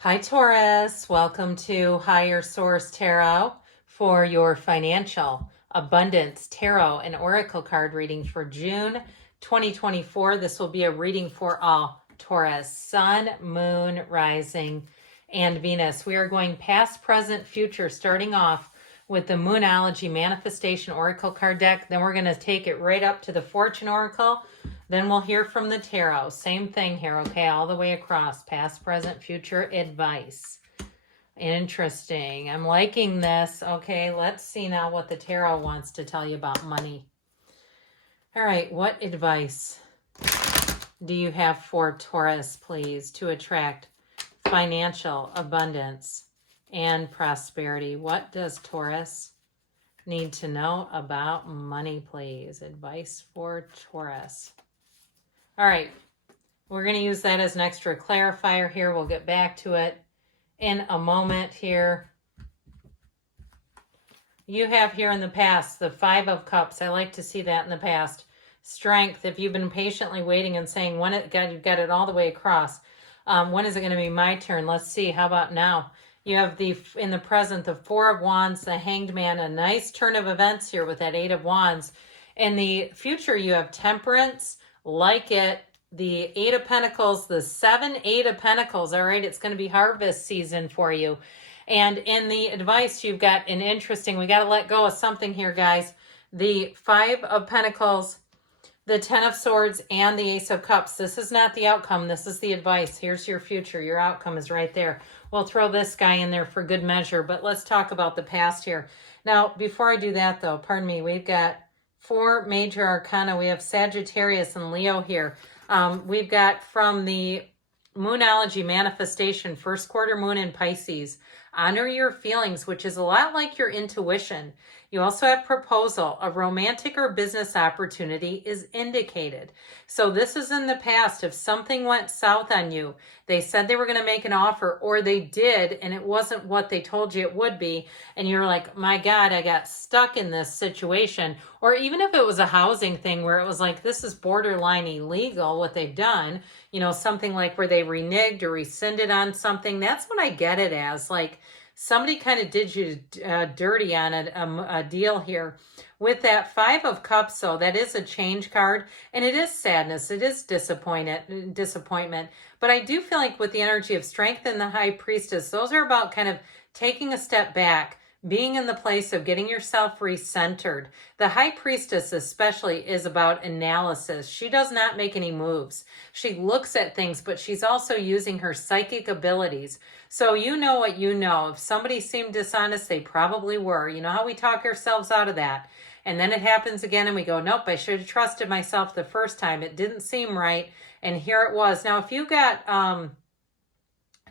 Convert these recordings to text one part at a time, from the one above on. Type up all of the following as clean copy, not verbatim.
Hi, Taurus. Welcome to Higher Source Tarot for your financial abundance tarot and oracle card reading for June 2024. This will be a reading for all Taurus, Sun, Moon, Rising, and Venus. We are going past, present, future, starting off with the Moonology Manifestation Oracle card deck. Then we're going to take it right up to the Fortune Oracle. Then we'll hear from the tarot. Same thing here, okay? All the way across. Past, present, future advice. Interesting. I'm liking this. Okay, let's see now what the tarot wants to tell you about money. All right, what advice do you have for Taurus, please, to attract financial abundance and prosperity? What does Taurus need to know about money, please? Advice for Taurus. All right, we're going to use that as an extra clarifier here. We'll get back to it in a moment here. You have here in the past the Five of Cups. I like to see that in the past. Strength, if you've been patiently waiting and saying, when you've got it all the way across. When is it going to be my turn? Let's see. How about now? You have in the present, the Four of Wands, the Hanged Man, a nice turn of events here with that Eight of Wands. In the future, you have Temperance, like it, the Eight of Pentacles, the 7, 8 of Pentacles. All right, it's going to be harvest season for you. And in the advice, you've got an interesting, we got to let go of something here, guys. The Five of Pentacles, the Ten of Swords, and the Ace of Cups. This is not the outcome. This is the advice. Here's your future. Your outcome is right there. We'll throw this guy in there for good measure, but let's talk about the past here. Now, before I do that, though, pardon me, we've got 4 major arcana. We have Sagittarius and Leo here. We've got from the Moonology Manifestation, first quarter moon in Pisces. Honor your feelings, which is a lot like your intuition. You also have proposal. A romantic or business opportunity is indicated. So this is in the past. If something went south on you, they said they were going to make an offer, or they did, and it wasn't what they told you it would be, and you're like, my God, I got stuck in this situation. Or even if it was a housing thing where it was like, this is borderline illegal, what they've done, you know, something like where they reneged or rescinded on something. That's what I get it as. Like, somebody kind of did you dirty on a deal here. With that Five of Cups, though, that is a change card, and it is sadness. It is disappointment. But I do feel like with the energy of Strength and the High Priestess, those are about kind of taking a step back, being in the place of getting yourself recentered. The High Priestess especially is about analysis. She does not make any moves. She looks at things, but she's also using her psychic abilities. So you know what you know. If somebody seemed dishonest, they probably were. You know how we talk ourselves out of that. And then it happens again and we go, nope, I should have trusted myself the first time. It didn't seem right. And here it was. Now, if you got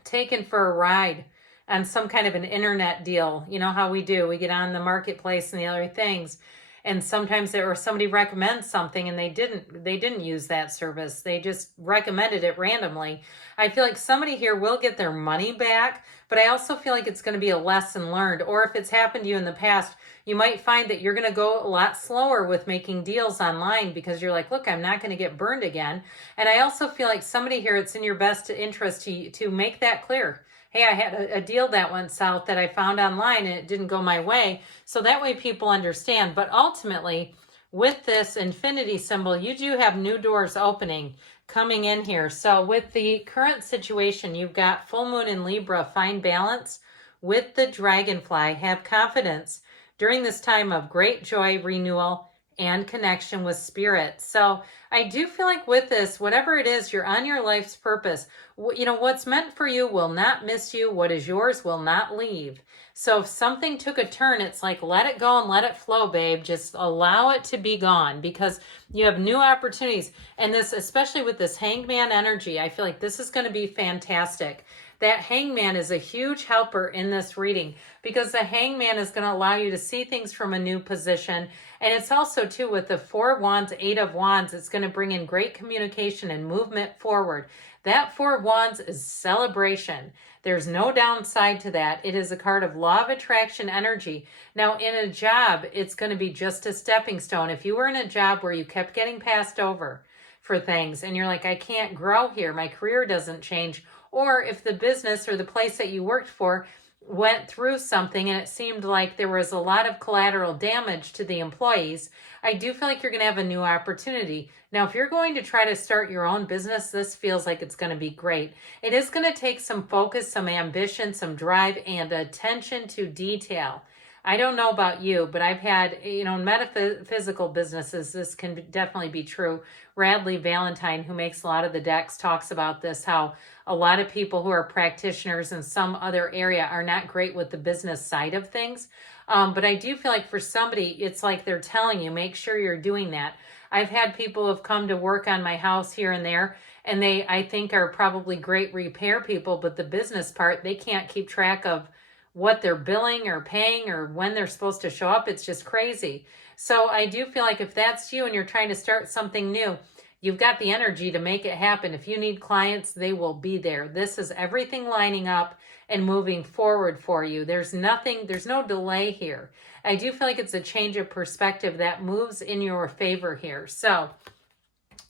taken for a ride on some kind of an internet deal, you know how we do. We get on the marketplace and the other things, and sometimes somebody recommends something and they didn't use that service. They just recommended it randomly. I feel like somebody here will get their money back, but I also feel like it's going to be a lesson learned. Or if it's happened to you in the past, you might find that you're going to go a lot slower with making deals online because you're like, look, I'm not going to get burned again. And I also feel like somebody here, it's in your best interest to make that clear. Hey, I had a deal that went south that I found online and it didn't go my way. So that way people understand. But ultimately, with this infinity symbol, you do have new doors opening, coming in here. So with the current situation, you've got full moon in Libra, find balance with the dragonfly. Have confidence during this time of great joy, renewal, and connection with spirit. So I do feel like with this, whatever it is, you're on your life's purpose. You know, what's meant for you will not miss you. What is yours will not leave. So if something took a turn, it's like, let it go and let it flow, babe. Just allow it to be gone because you have new opportunities. And this, especially with this hangman energy, I feel like this is going to be fantastic. That hangman is a huge helper in this reading because the hangman is going to allow you to see things from a new position. And it's also, too, with the Four of Wands, Eight of Wands, it's going to bring in great communication and movement forward. That Four of Wands is celebration. There's no downside to that. It is a card of law of attraction energy. Now, in a job, it's going to be just a stepping stone. If you were in a job where you kept getting passed over for things and you're like, I can't grow here, my career doesn't change, or if the business or the place that you worked for went through something and it seemed like there was a lot of collateral damage to the employees, I do feel like you're going to have a new opportunity. Now, if you're going to try to start your own business, this feels like it's going to be great. It is going to take some focus, some ambition, some drive, and attention to detail. I don't know about you, but I've had, in metaphysical businesses, this can definitely be true. Radley Valentine, who makes a lot of the decks, talks about this, how a lot of people who are practitioners in some other area are not great with the business side of things. But I do feel like for somebody, it's like they're telling you, make sure you're doing that. I've had people who have come to work on my house here and there, and they, I think, are probably great repair people, but the business part, they can't keep track of what they're billing or paying or when they're supposed to show up. It's just crazy. So I do feel like if that's you and you're trying to start something new, you've got the energy to make it happen. If you need clients, they will be there. This is everything lining up and moving forward for you. There's no delay here. I do feel like it's a change of perspective that moves in your favor here. So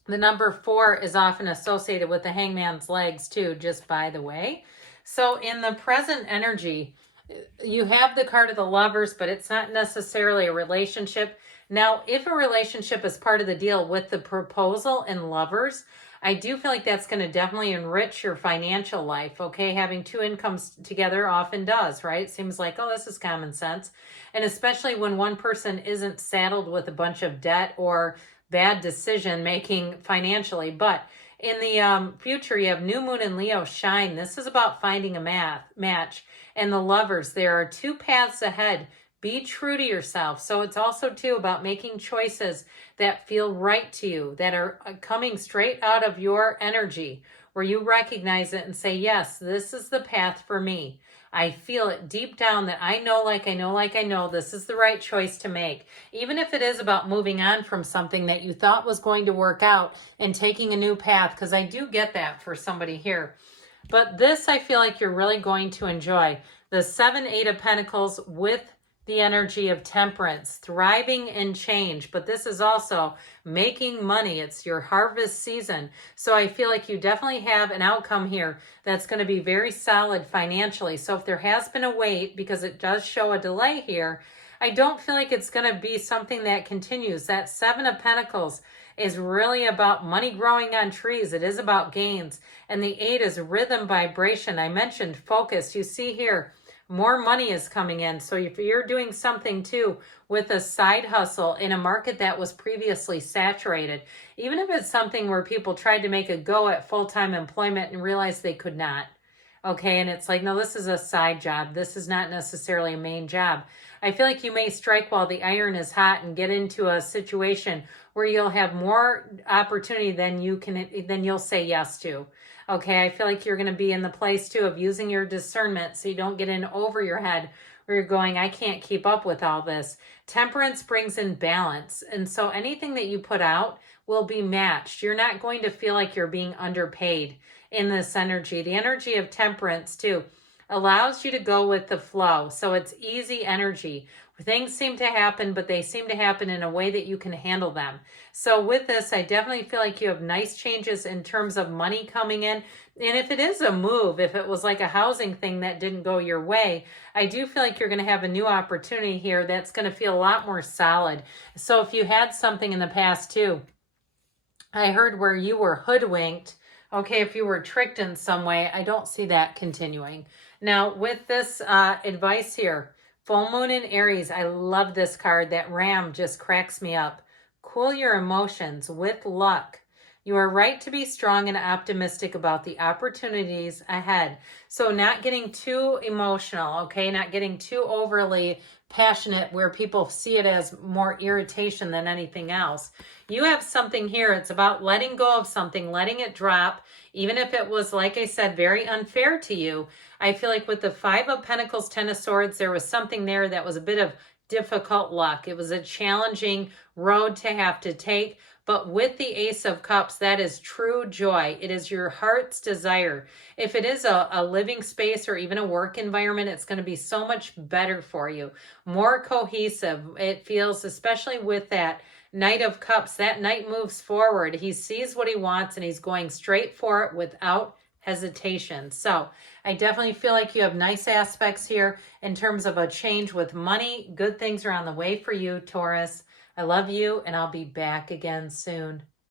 the number 4 is often associated with the hangman's legs too, just by the way. So in the present energy, you have the card of the Lovers, but it's not necessarily a relationship. Now, if a relationship is part of the deal with the proposal and Lovers, I do feel like that's going to definitely enrich your financial life, okay? Having 2 incomes together often does, right? It seems like, oh, this is common sense. And especially when one person isn't saddled with a bunch of debt or bad decision making financially. But in the future, you have New Moon and Leo shine. This is about finding a match. And the Lovers, there are 2 paths ahead. Be true to yourself. So it's also too about making choices that feel right to you, that are coming straight out of your energy, where you recognize it and say, yes, this is the path for me. I feel it deep down that I know this is the right choice to make. Even if it is about moving on from something that you thought was going to work out and taking a new path, because I do get that for somebody here. But this, I feel like you're really going to enjoy. The 7, 8 of Pentacles with the energy of Temperance, thriving in change. But this is also making money. It's your harvest season. So I feel like you definitely have an outcome here that's going to be very solid financially. So if there has been a wait, because it does show a delay here, I don't feel like it's going to be something that continues. That 7 of Pentacles is really about money growing on trees. It is about gains. And the 8 is rhythm, vibration. I mentioned focus. You see here, more money is coming in. So if you're doing something too with a side hustle in a market that was previously saturated, even if it's something where people tried to make a go at full-time employment and realized they could not. Okay, and it's like, no, this is a side job. This is not necessarily a main job. I feel like you may strike while the iron is hot and get into a situation where you'll have more opportunity than you'll say yes to. Okay, I feel like you're going to be in the place too of using your discernment so you don't get in over your head where you're going, I can't keep up with all this. Temperance brings in balance. And so anything that you put out will be matched. You're not going to feel like you're being underpaid in this energy. The energy of Temperance too allows you to go with the flow. So it's easy energy. Things seem to happen, but they seem to happen in a way that you can handle them. So with this, I definitely feel like you have nice changes in terms of money coming in. And if it is a move, if it was like a housing thing that didn't go your way, I do feel like you're going to have a new opportunity here that's going to feel a lot more solid. So if you had something in the past too, I heard where you were hoodwinked. Okay, if you were tricked in some way, I don't see that continuing. Now, with this advice here, Full Moon in Aries, I love this card. That ram just cracks me up. Cool your emotions with luck. You are right to be strong and optimistic about the opportunities ahead. So not getting too emotional, okay? Not getting too overly passionate where people see it as more irritation than anything else. You have something here. It's about letting go of something, letting it drop, even if it was, like I said, very unfair to you. I feel like with the 5 of Pentacles, 10 of Swords, there was something there that was a bit of difficult luck. It was a challenging road to have to take. But with the Ace of Cups, that is true joy. It is your heart's desire. If it is a living space or even a work environment, it's going to be so much better for you. More cohesive. It feels, especially with that Knight of Cups, that Knight moves forward. He sees what he wants and he's going straight for it without hesitation. So I definitely feel like you have nice aspects here in terms of a change with money. Good things are on the way for you, Taurus. I love you, and I'll be back again soon.